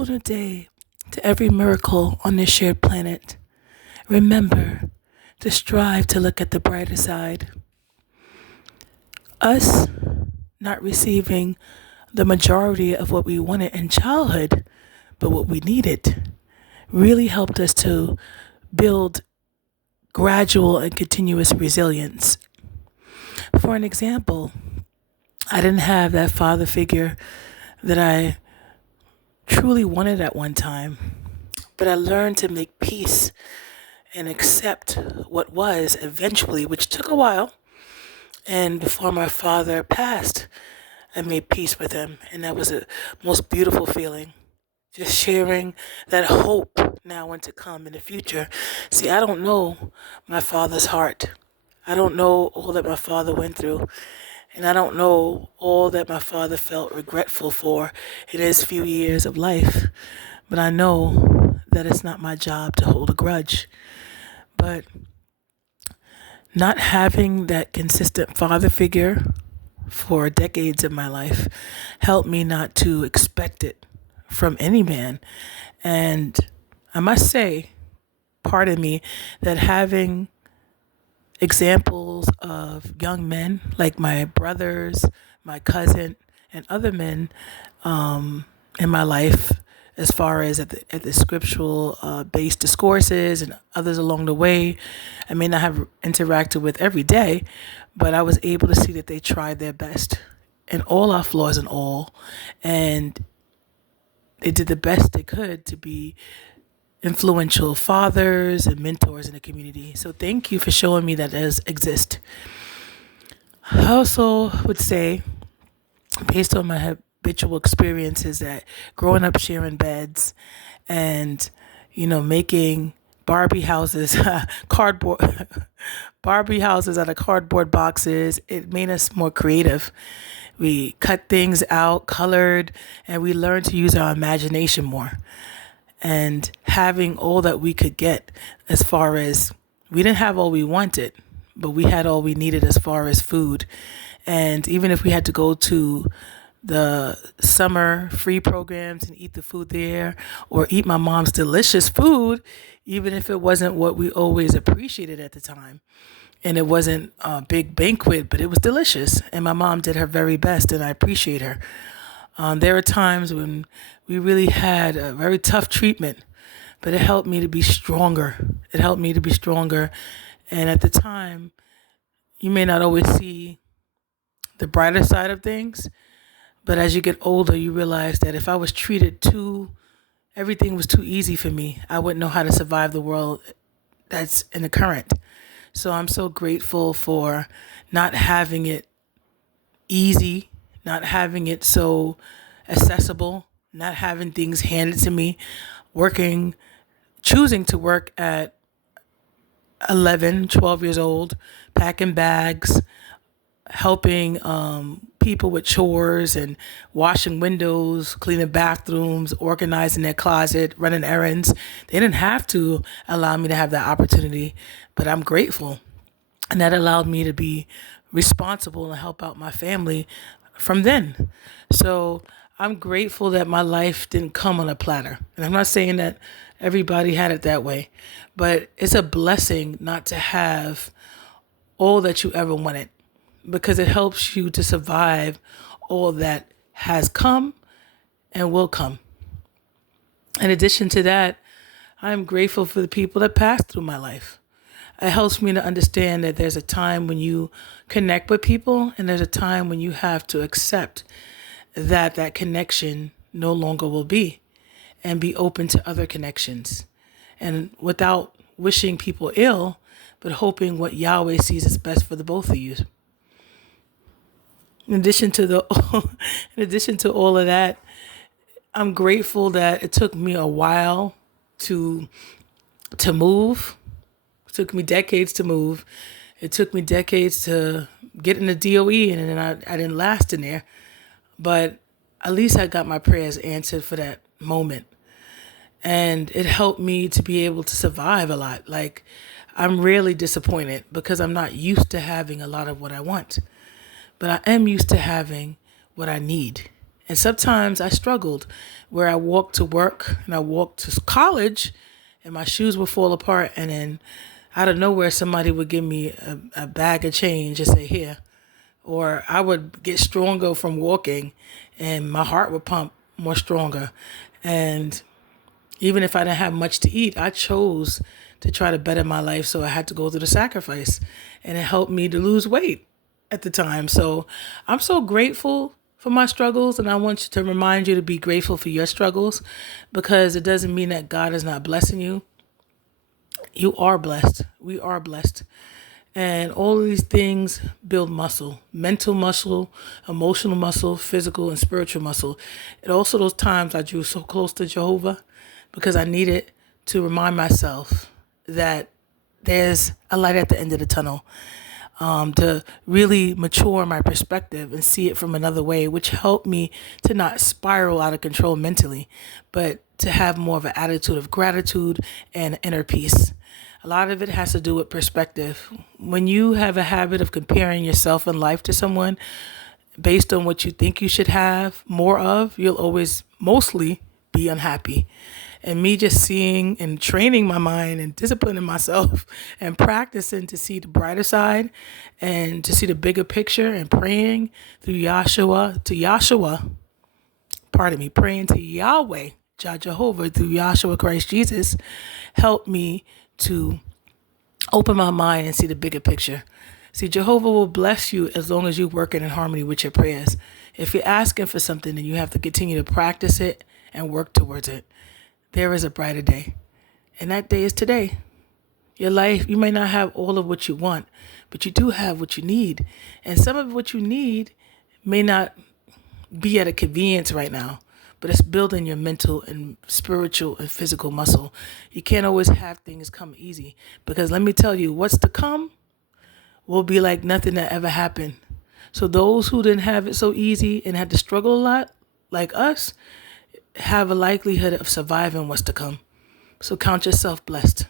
beautiful new day to every miracle on this shared planet. Remember to strive to look at the brighter side. Us not receiving the majority of what we wanted in childhood, but what we needed, really helped us to build gradual and continuous resilience. For an example, I didn't have that father figure that I truly wanted at one time, but I learned to make peace and accept what was eventually, which took a while. And before my father passed, I made peace with him, and that was the most beautiful feeling. Just sharing that hope now and to come in the future. See, I don't know my father's heart. I don't know all that my father went through. And I don't know all that my father felt regretful for in his few years of life. But I know that it's not my job to hold a grudge. But not having that consistent father figure for decades of my life helped me not to expect it from any man. And I must say, pardon me, that having examples of young men like my brothers, my cousin, and other men in my life, as far as at the scriptural based discourses and others along the way, I may not have interacted with every day, but I was able to see that they tried their best and all our flaws and all, and they did the best they could to be influential fathers and mentors in the community. So thank you for showing me that does exist. I also would say, based on my habitual experiences, that growing up sharing beds and, making Barbie houses, cardboard, Barbie houses out of cardboard boxes, it made us more creative. We cut things out, colored, and we learned to use our imagination more. And having all that we could get, as far as we didn't have all we wanted, but we had all we needed as far as food. And even if we had to go to the summer free programs and eat the food there, or eat my mom's delicious food, even if it wasn't what we always appreciated at the time, and it wasn't a big banquet, but it was delicious, and my mom did her very best, and I appreciate her. There were times when we really had a very tough treatment, but it helped me to be stronger. It helped me to be stronger. And at the time, you may not always see the brighter side of things, but as you get older, you realize that if I was treated everything was too easy for me, I wouldn't know how to survive the world that's in the current. So I'm so grateful for not having it easy, not having it so accessible, not having things handed to me, choosing to work at 11, 12 years old, packing bags, helping people with chores and washing windows, cleaning bathrooms, organizing their closet, running errands. They didn't have to allow me to have that opportunity, but I'm grateful. And that allowed me to be responsible and help out my family from then. So I'm grateful that my life didn't come on a platter. And I'm not saying that everybody had it that way, but it's a blessing not to have all that you ever wanted, because it helps you to survive all that has come and will come. In addition to that, I'm grateful for the people that passed through my life. It helps me to understand that there's a time when you connect with people, and there's a time when you have to accept that connection no longer will be, and be open to other connections. And without wishing people ill, but hoping what Yahweh sees is best for the both of you. In addition to all of that, I'm grateful that it took me a while to move. It took me decades to move. It took me decades to get in the DOE, and then I didn't last in there. But at least I got my prayers answered for that moment. And it helped me to be able to survive a lot. Like, I'm rarely disappointed because I'm not used to having a lot of what I want. But I am used to having what I need. And sometimes I struggled where I walked to work and I walked to college and my shoes would fall apart. And then out of nowhere, somebody would give me a bag of change and say, here. Or I would get stronger from walking and my heart would pump more stronger. And even if I didn't have much to eat, I chose to try to better my life. So I had to go through the sacrifice and it helped me to lose weight at the time. So I'm so grateful for my struggles. And I want to remind you to be grateful for your struggles, because it doesn't mean that God is not blessing you. You are blessed. We are blessed. And all of these things build muscle, mental muscle, emotional muscle, physical and spiritual muscle. And also those times I drew so close to Jehovah because I needed to remind myself that there's a light at the end of the tunnel, to really mature my perspective and see it from another way, which helped me to not spiral out of control mentally, but to have more of an attitude of gratitude and inner peace. A lot of it has to do with perspective. When you have a habit of comparing yourself in life to someone based on what you think you should have more of, you'll always mostly be unhappy. And me just seeing and training my mind and disciplining myself and practicing to see the brighter side and to see the bigger picture and praying through praying to Yahweh, Jehovah through Yahshua Christ Jesus, helped me to open my mind and see the bigger picture. See, Jehovah will bless you as long as you're working in harmony with your prayers. If you're asking for something, then you have to continue to practice it and work towards it. There is a brighter day, and that day is today. Your life, you may not have all of what you want, but you do have what you need. And some of what you need may not be at a convenience right now, but it's building your mental and spiritual and physical muscle. You can't always have things come easy, because let me tell you, what's to come will be like nothing that ever happened. So those who didn't have it so easy and had to struggle a lot, like us, have a likelihood of surviving what's to come. So count yourself blessed.